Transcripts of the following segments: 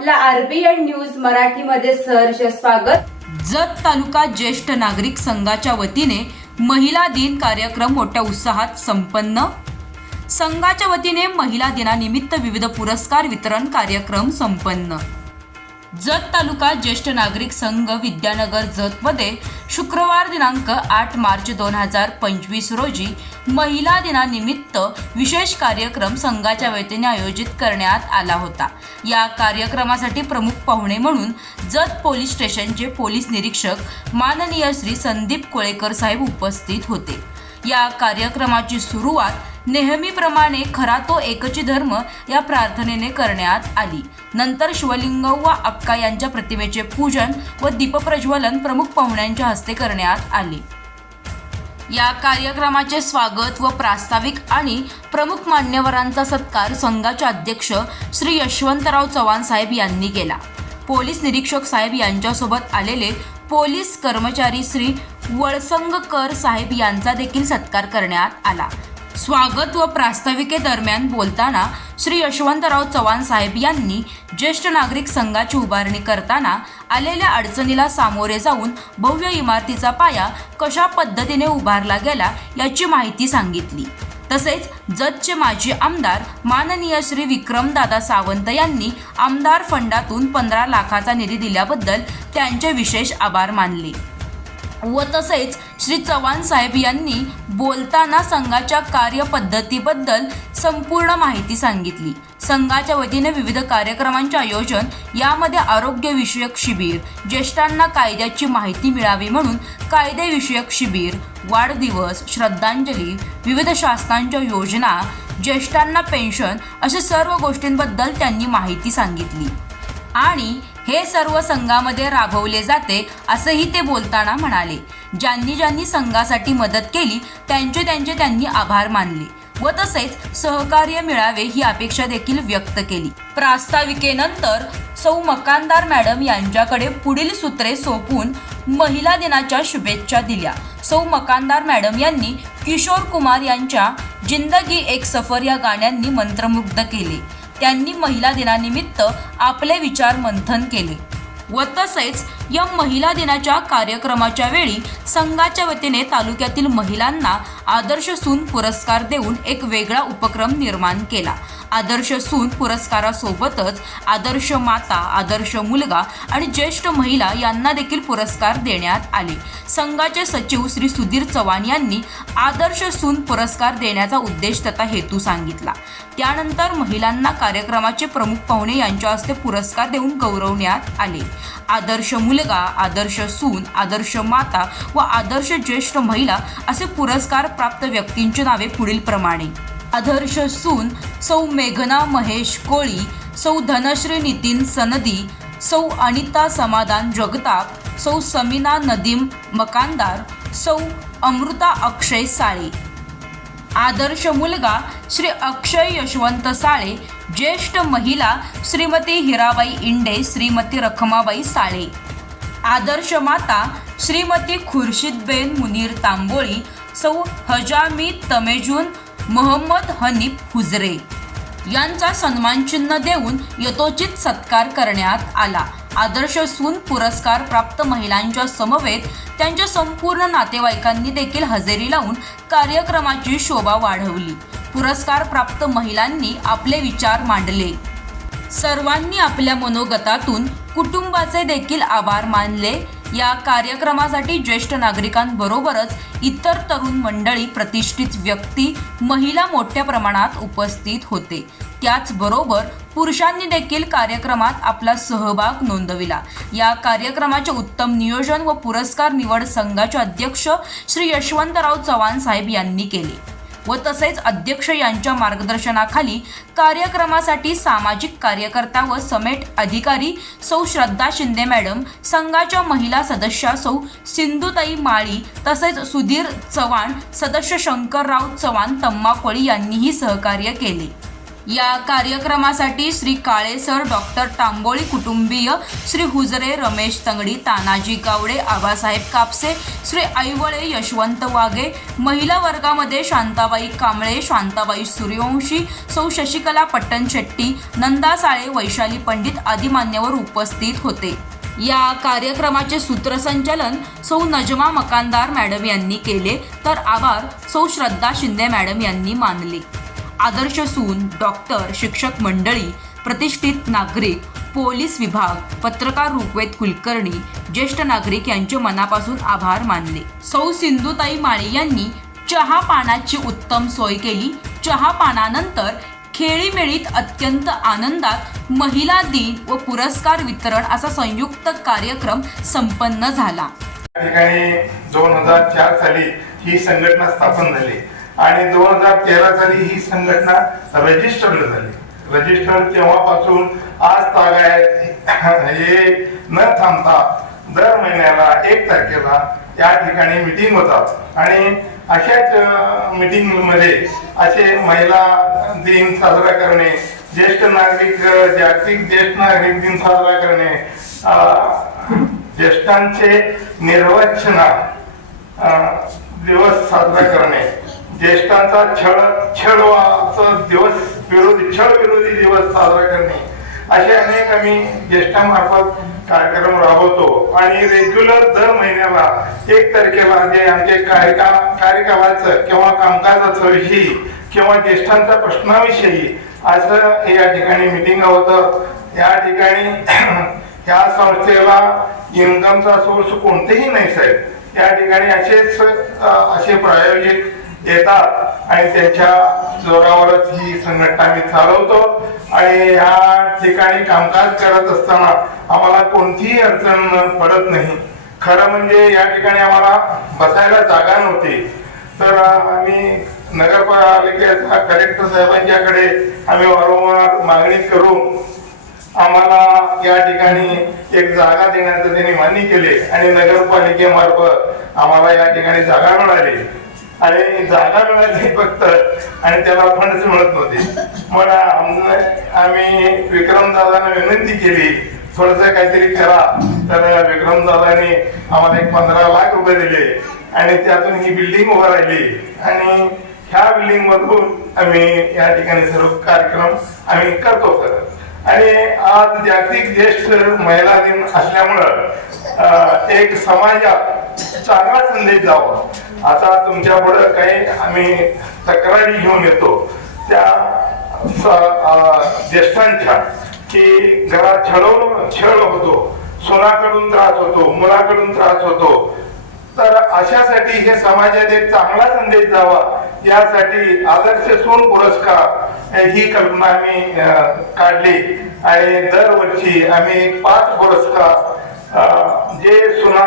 नमस्कार मी RBN news मराठीमध्ये सहर्ष स्वागत. जत तालुका ज्येष्ठ नागरिक संघाच्या वतीने महिला दिन कार्यक्रम मोठ्या उत्साहात संपन्न. संघाच्या वतीने महिला दिनानिमित्त विविध पुरस्कार वितरण कार्यक्रम संपन्न. जत तालुका ज्येष्ठ नागरिक संघ विद्यानगर जतमध्ये शुक्रवार दिनांक आठ मार्च दोन हजार पंचवीस रोजी महिला दिनानिमित्त विशेष कार्यक्रम संघाच्या वतीने आयोजित करण्यात आला होता. या कार्यक्रमासाठी प्रमुख पाहुणे म्हणून जत पोलीस स्टेशनचे पोलीस निरीक्षक माननीय श्री संदीप कोळेकर साहेब उपस्थित होते. या कार्यक्रमाची सुरुवात नेहमीप्रमाणे खरा तो एकची धर्म या प्रार्थनेने करण्यात आली. नंतर शिवलिंग व अक्का यांच्या प्रतिमेचे पूजन व दीपप्रज्वलन प्रमुख पाहुण्यांच्या हस्ते करण्यात आले. या कार्यक्रमाचे स्वागत व प्रास्ताविक आणि प्रमुख मान्यवरांचा सत्कार संघाचे अध्यक्ष श्री यशवंतराव चव्हाण साहेब यांनी केला. पोलीस निरीक्षक साहेब यांच्यासोबत आलेले पोलीस कर्मचारी श्री वळसंगकर साहेब यांचा देखील सत्कार करण्यात आला. स्वागत व प्रास्ताविकेदरम्यान बोलताना श्री यशवंतराव चव्हाण साहेब यांनी ज्येष्ठ नागरिक संघाची उभारणी करताना आलेल्या अडचणीला सामोरे जाऊन भव्य इमारतीचा पाया कशा पद्धतीने उभारला गेला याची माहिती सांगितली. तसेच जतचे माजी आमदार माननीय श्री विक्रमदादा सावंत यांनी आमदार फंडातून पंधरा लाखाचा निधी दिल्याबद्दल त्यांचे विशेष आभार मानले. व तसेच श्री चव्हाण साहेब यांनी बोलताना संघाच्या कार्यपद्धतीबद्दल संपूर्ण माहिती सांगितली. संघाच्या वतीने विविध कार्यक्रमांचे आयोजन यामध्ये आरोग्यविषयक शिबिर ज्येष्ठांना कायद्याची माहिती मिळावी म्हणून कायदेविषयक शिबिर वाढदिवस श्रद्धांजली विविध शासनांच्या योजना ज्येष्ठांना पेन्शन अशा सर्व गोष्टींबद्दल त्यांनी माहिती सांगितली. आणि हे सर्व संघामध्ये राबवले जाते असंही ते बोलताना म्हणाले. ज्यांनी ज्यांनी संघासाठी मदत केली त्यांचे त्यांचे त्यांनी आभार मानले व तसेच सहकार्य मिळावे ही अपेक्षा देखील व्यक्त केली. प्रास्ताविकेनंतर सौ मकानदार मॅडम यांच्याकडे पुढील सूत्रे सोपून महिला दिनाच्या शुभेच्छा दिल्या. सौ मकानदार मॅडम यांनी किशोर कुमार यांच्या जिंदगी एक सफर या गाण्यांनी मंत्रमुग्ध केले. त्यांनी महिला दिनानिमित्त आपले विचार मंथन केले. व तसेच या महिला दिनाच्या कार्यक्रमाच्या वेळी संघाच्या वतीने तालुक्यातील महिलांना आदर्श सून पुरस्कार देऊन एक वेगळा उपक्रम निर्माण केला. आदर्श सून पुरस्कारासोबतच आदर्श माता आदर्श मुलगा आणि ज्येष्ठ महिला यांना देखील पुरस्कार देण्यात आले. संघाचे सचिव श्री सुधीर चव्हाण यांनी आदर्श सून पुरस्कार देण्याचा उद्देश तथा हेतू सांगितला. त्यानंतर महिलांना कार्यक्रमाचे प्रमुख पाहुणे यांच्या हस्ते पुरस्कार देऊन गौरवण्यात आले. आदर्श मुलगा आदर्श सून आदर्श माता व आदर्श ज्येष्ठ महिला असे पुरस्कार प्राप्त व्यक्तींची नावे पुढीलप्रमाणे. आदर्श सून सौ मेघना महेश कोळी सौ धनश्री नितीन सनदी सौ अनिता समाधान जगताप सौ समीना नदीम मकानदार सौ अमृता अक्षय साळे. आदर्श मुलगा श्री अक्षय यशवंत साळे ज्येष्ठ महिला श्रीमती हिराबाई इंडे श्रीमती रखमाबाई साळे. आदर्श माता श्रीमती खुर्शीदबेन मुनीर तांबोळी सौ हजामी तमेजून मोहम्मद हनीफ हुजरे यांचा सन्मानचिन्ह देऊन यथोचित सत्कार करण्यात आला. आदर्श सून पुरस्कार प्राप्त महिलांच्या समवेत त्यांच्या संपूर्ण नातेवाईकांनी देखील हजेरी लावून कार्यक्रमाची शोभा वाढवली. पुरस्कार प्राप्त महिलांनी आपले विचार मांडले. सर्वांनी आपल्या मनोगतातून कुटुंबाचे देखील आभार मानले. या कार्यक्रमासाठी ज्येष्ठ नागरिकांबरोबरच इतर तरुण मंडळी प्रतिष्ठित व्यक्ती महिला मोठ्या प्रमाणात उपस्थित होते. त्याचबरोबर पुरुषांनी देखील कार्यक्रमात आपला सहभाग नोंदविला. या कार्यक्रमाचे उत्तम नियोजन व पुरस्कार निवड संघाचे अध्यक्ष श्री यशवंतराव चव्हाण साहेब यांनी केले. व तसेच अध्यक्ष यांच्या मार्गदर्शनाखाली कार्यक्रमासाठी सामाजिक कार्यकर्ता व समेट अधिकारी सौ श्रद्धा शिंदे मॅडम संघाच्या महिला सदस्या सौ सिंधुताई माळी तसेच सुधीर चव्हाण सदस्य शंकरराव चव्हाण तम्माकोळी यांनीही सहकार्य केले. या कार्यक्रमासाठी श्री काळेसर डॉक्टर तांबोळी कुटुंबीय श्री हुजरे रमेश तंगडी तानाजी गावडे आबासाहेब कापसे श्री ऐवळे यशवंत वाघे महिला वर्गामध्ये शांताबाई कांबळे शांताबाई सूर्यवंशी सौ शशिकला पट्टणशेट्टी नंदा साळे वैशाली पंडित आदी मान्यवर उपस्थित होते. या कार्यक्रमाचे सूत्रसंचालन सौ नजमा मकानदार मॅडम यांनी केले तर आभार सौ श्रद्धा शिंदे मॅडम यांनी मानले. आदर्श सून डॉक्टर शिक्षक मंडळी प्रतिष्ठित नागरिक पोलीस विभाग पत्रकार रुपवेद कुलकर्णी ज्येष्ठ नागरिक यांचे मनापासून आभार मानले. सौ सिंधुताई माळे यांनी चहा पानाची उत्तम सोय केली. चहा पानानंतर खेळीमेळीत अत्यंत आनंदात महिला दिन व पुरस्कार वितरण असा संयुक्त कार्यक्रम संपन्न झाला. या ठिकाणी दोन हजार चार साली ही संघटना स्थापन झाली. आणि दोन हजार तेरा साली ही संघटना रजिस्टर्ड झाली. रजिस्टर्ड तेव्हापासून आज तागायत हे न थांबता दर महिन्याला एक तारखेला या ठिकाणी मिटिंग होतात. आणि अशाच मिटिंगमध्ये असे महिला दिन साजरा करणे ज्येष्ठ नागरिक जागतिक ज्येष्ठ नागरिक दिन साजरा करणे ज्येष्ठांचे निर्वचना दिवस साजरा करणे ज्येष्ठांचा छळ छळवाचा दिवस विरोधी छळ विरोधी दिवस साजरा करणे. असे अनेक आम्ही ज्येष्ठांमार्फत कार्यक्रम राबवतो. आणि रेग्युलर दर महिन्याला एक तारखेला जे आमचे कार्यक्रम कार्यक्रमाचं किंवा कामकाजाचं विषयी किंवा ज्येष्ठांच्या प्रश्नाविषयी असं या ठिकाणी मिटिंग होतं. या ठिकाणी ह्या संस्थेला इन्कमचा सोर्स कोणतेही नाही साहेब. या ठिकाणी असेच असे प्रायोजित येतात. आणि त्यांच्या जोरावरच ही संघटना आम्ही चालवतो. आणि या ठिकाणी कामकाज करत असताना आम्हाला कोणतीही अडचण पडत नाही. खरं म्हणजे या ठिकाणी आम्हाला बसायला जागा नव्हती. तर आम्ही नगरपालिकेच्या कलेक्टर साहेबांच्याकडे आम्ही वारंवार मागणी करून आम्हाला या ठिकाणी एक जागा देण्याचं त्यांनी मान्य केले. आणि नगरपालिकेमार्फत आम्हाला या ठिकाणी जागा मिळाली. आणि जागा मिळायची फक्त. आणि त्याला फंडच मिळत नव्हते. मग आम्ही विक्रम दादांना विनंती केली थोडस काहीतरी करा. तर विक्रम दादाने आम्हाला एक पंधरा लाख रुपये दिले. आणि त्यातून ही बिल्डिंग उभा राहिली. आणि ह्या बिल्डिंग मधून आम्ही या ठिकाणी सर्व कार्यक्रम आम्ही करतो सर आणि आज जागतिक ज्येष्ठ महिला दिन असल्यामुळं एक समाजात चांगला संदेश जावा. आता तुमच्यापुढे काही आम्ही तक्रारी घेऊन येतो. त्या ज्येष्ठांच्या की घरात छळवून छळ होतो. सोनाकडून त्रास होतो मुलाकडून त्रास होतो. तर अशासाठी हे समाजात एक चांगला संदेश जावा यासाठी आदर्श सोन पुरस्कार ही कल्पना आम्ही काढली. आणि दरवर्षी आम्ही पाच पुरस्कार जे सुना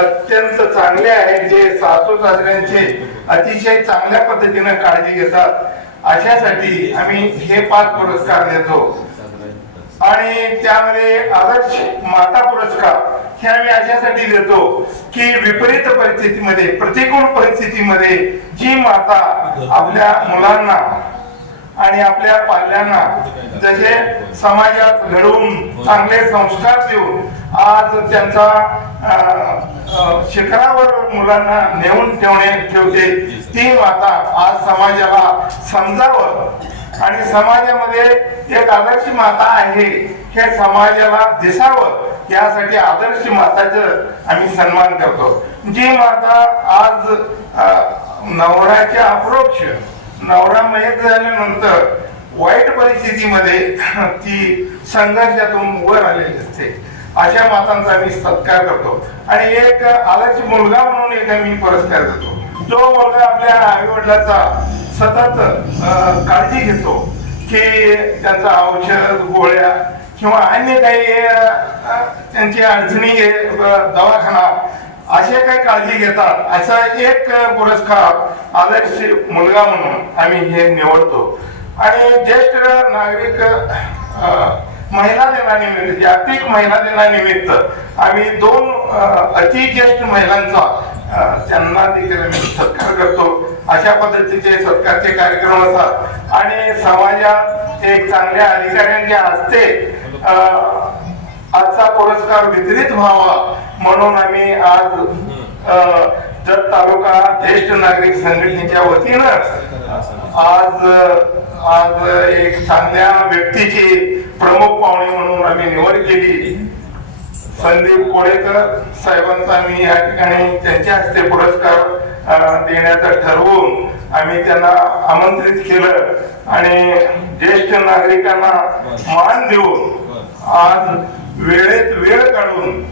अत्यंत चांगले आहेत जे सासू सासऱ्यांचे अतिशय चांगल्या पद्धतीने काळजी घेतात अशासाठी आम्ही हे पाच पुरस्कार देतो. आणि त्यामध्ये आदर्श माता पुरस्कार हे मी अशासाठी देतो की विपरीत परिस्थितीमध्ये प्रतिकूल परिस्थितीमध्ये जी माता आपल्या मुलांना आणि आपल्या पाल्यांना जसे समाजात घडवून चांगले संस्कार देऊन आज त्यांचा शिखरावर मुलांना नेऊन ठेवणे ठेवते ती माता आज समाजाला समजावं. आणि समाजामध्ये एक आदर्श माता आहे हे समाजाला दिसावं. यासाठी आदर्श माताचं आम्ही सन्मान करतो. जी माता आज अं, नवऱ्याच्या अप्रोक्ष नवरा मयत झाल्यानंतर वाईट परिस्थितीमध्ये ती संघर्षातून वर आलेली असते. अशा मातांचा आम्ही सत्कार करतो. आणि एक आदर्श मुलगा म्हणून एक मी पुरस्कार देतो. जो मुलगा आपल्या आई वडिलाचा सतत अं, काळजी घेतो की त्यांचा औषध गोळ्या किंवा अन्य काही त्यांची अडचणी दवाखाना असे काही काळजी घेतात असा एक पुरस्कार आदर्श मुलगा म्हणून आम्ही हे निवडतो. आणि ज्येष्ठ नागरिक अं, महिला दिनानिमित्त जागतिक महिला दिनानिमित्त आम्ही दोन अति ज्येष्ठ महिलांचा त्यांना देखील आम्ही सत्कार करतो. अशा पद्धतीचे सत्कारचे कार्यक्रम असतात. आणि समाजात एक चांगल्या अधिकाऱ्यांच्या हस्ते आजचा पुरस्कार वितरित व्हावा म्हणून आम्ही आज जत तालुका ज्येष्ठ नागरिक संघटनेच्या वतीनं आज आज एक चांगल्या व्यक्तीची प्रमुख पाहुणे म्हणून आम्ही निवड केली. संदीप कोळेकर साहेबांचा मी या ठिकाणी त्यांच्या हस्ते पुरस्कार देण्याचं ठरवून आम्ही त्यांना आमंत्रित केलं. आणि ज्येष्ठ नागरिकांना मान देऊन आज वेळेत वेळ काढून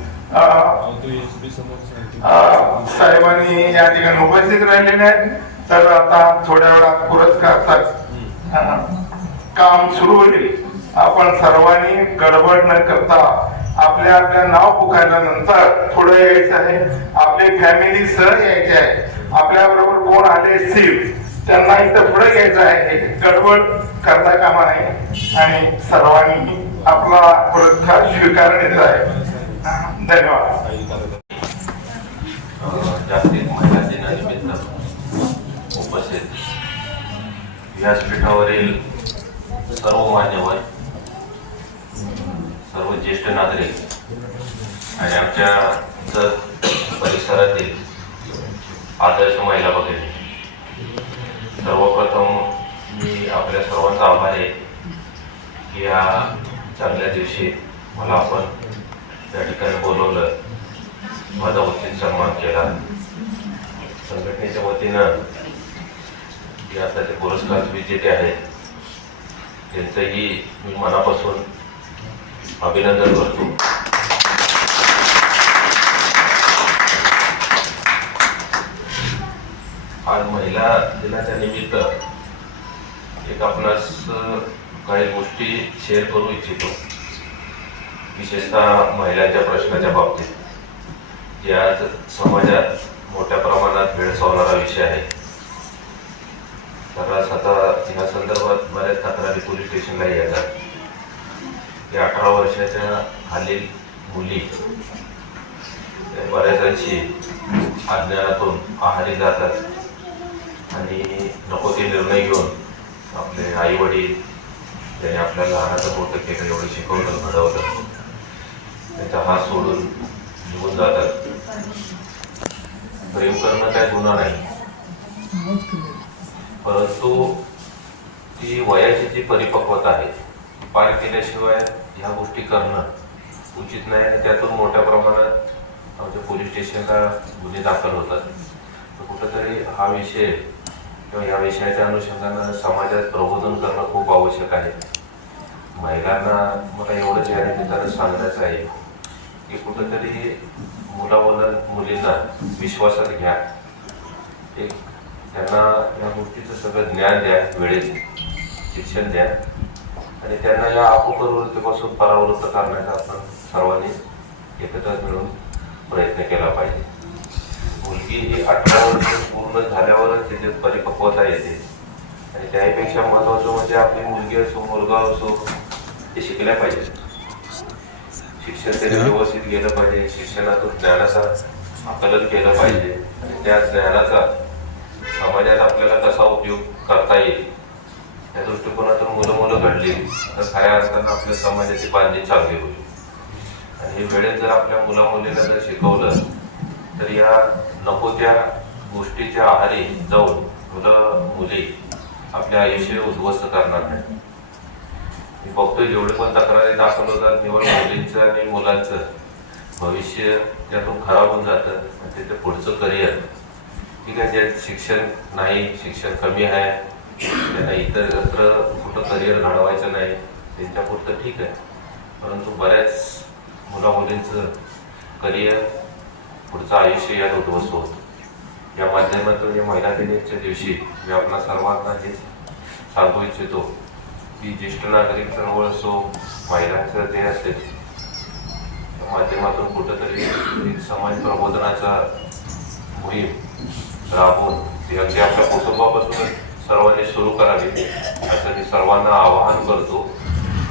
साहेबांनी या ठिकाणी उपस्थित राहिलेले आहेत. तर आता थोड्या वेळात पुरस्कार काम सुरू होईल. आपण सर्वांनी गडबड न करता आपल्या आपल्या नाव पुकारल्यानंतर थोडं यायचं आहे. आपले फॅमिली सह यायचे आहे. आपल्या बरोबर कोण आले असतील त्यांना इथं पुढे घ्यायचं आहे. गडबड करता कामा नये आणि सर्वांनी आपला पुरस्कार स्वीकारण्याचा आहे. धन्यवाद. जागतिक महिला दिनानिमित्त उपस्थित व्यासपीठावरील सर्व मान्यवर सर्व ज्येष्ठ नागरिक आणि आमच्या जर परिसरातील आदर्श महिला वगैरे सर्वप्रथम मी आपल्या सर्वांचा आभार आहे की या चांगल्या दिवशी मला आपण त्या ठिकाणी बोलवलं माझा उचित सन्मान केला. संघटनेच्या वतीनं जे आता ते पुरस्कार विजेते आहेत त्यांचंही मी मनापासून अभिनंदन करतो. आज महिला दिनाच्या निमित्त एक आपणास काही गोष्टी शेअर करू इच्छितो. विशेषतः महिलांच्या प्रश्नाच्या बाबतीत जे आज समाजात मोठ्या प्रमाणात भेडसावणारा विषय आहे. तर आता या संदर्भात बऱ्याच तक्रारी पोलीस स्टेशनला येतात ते अठरा वर्षाच्या खालील मुली बऱ्याचशी अज्ञानातून आहारी जातात. आणि नको ते निर्णय घेऊन आपले आई वडील आपल्या लहानाचं मोठं केलं एवढं शिकवलं घडवलं. त्याचा हात सोडून निघून जातात. प्रेम करणं काय गुन्हा नाही. परंतु ती वयाची जी परिपक्वता आहे पार केल्याशिवाय ह्या गोष्टी करणं उचित नाही आणि त्यातून मोठ्या प्रमाणात आमच्या पोलीस स्टेशनला गुन्हे दाखल होतात. तर कुठंतरी हा विषय किंवा या विषयाच्या अनुषंगानं समाजात प्रबोधन करणं खूप आवश्यक आहे. महिलांना मला एवढंच या निमित्तानं सांगण्याचं आहे की कुठंतरी मुला मुला मुलींना विश्वासात घ्या. एक त्यांना या गोष्टीचं सगळं ज्ञान द्या वेळेत शिक्षण द्या. आणि त्यांना या अपप्रवृत्तीपासून परावृत्त करण्याचा आपण सर्वांनी एकत्र मिळून प्रयत्न केला पाहिजे. मुलगी ही अठरा वर्ष पूर्ण झाल्यावरच तिथे परिपक्वता येते. आणि त्याहीपेक्षा महत्वाचं म्हणजे आपली मुलगी असो मुलगा असो ते शिकल्या पाहिजे. शिक्षण त्याने व्यवस्थित गेलं पाहिजे. शिक्षणातून ज्ञानाचा आकलन केलं पाहिजे. आणि त्या ज्ञानाचा समाजात आपल्याला कसा उपयोग करता येईल? या दृष्टिकोनातून मुलं मुलं घडली. तर खऱ्या अर्थानं आपल्या समाजाची बांधणी चांगली होईल आणि हे वेळेत जर आपल्या मुला मुलीला जर शिकवलं तर या नको त्या गोष्टीच्या आहारी जाऊन मुलं मुली आपले आयुष्य उद्ध्वस्त करणार नाही मी बघतोय जेवढे पण तक्रारी दाखल होतात निवड मुलींचं आणि मुलांचं भविष्य त्यातून खराब होऊन जातं आणि त्याचं पुढचं करिअर. ठीक आहे जे शिक्षण नाही शिक्षण कमी आहे म्हणजे त्यांना इतरत्र कुठं करिअर घडवायचं नाही त्यांच्यापुरतं ठीक आहे. परंतु बऱ्याच मुला मुलींचं करिअर पुढचं आयुष्य यात उद्ध्वस्त होतं. या माध्यमातून या महिला दिनाच्या दिवशी मी आपल्या सर्वांना हेच सांगू इच्छितो की ज्येष्ठ नागरिक चळवळ असो महिलांचं ते असेल. त्या माध्यमातून कुठंतरी समाज प्रबोधनाचा मोहीम राबवून ती अगदी आपल्या कुटुंबापासूनच सर्वांनी सुरू करावी असं मी सर्वांना आवाहन करतो.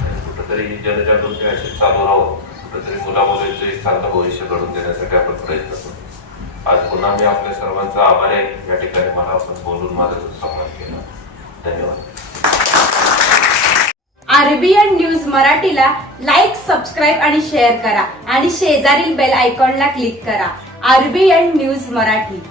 आणि कुठंतरी ही जनजागृती अशी चालू राहून कुठंतरी मुलामुलींचं एक चांगलं भविष्य घडून देण्यासाठी आपण प्रयत्न करतो आज पुन्हा मी आपल्या सर्वांचा आभार आहे. या ठिकाणी मला आपण बोलून माझा जो सन्मान केला. धन्यवाद. आरबीएन न्यूज मराठीला लाईक सबस्क्राईब आणि शेअर करा. आणि शेजारील बेल आयकॉनला क्लिक करा. RBN news Marathi.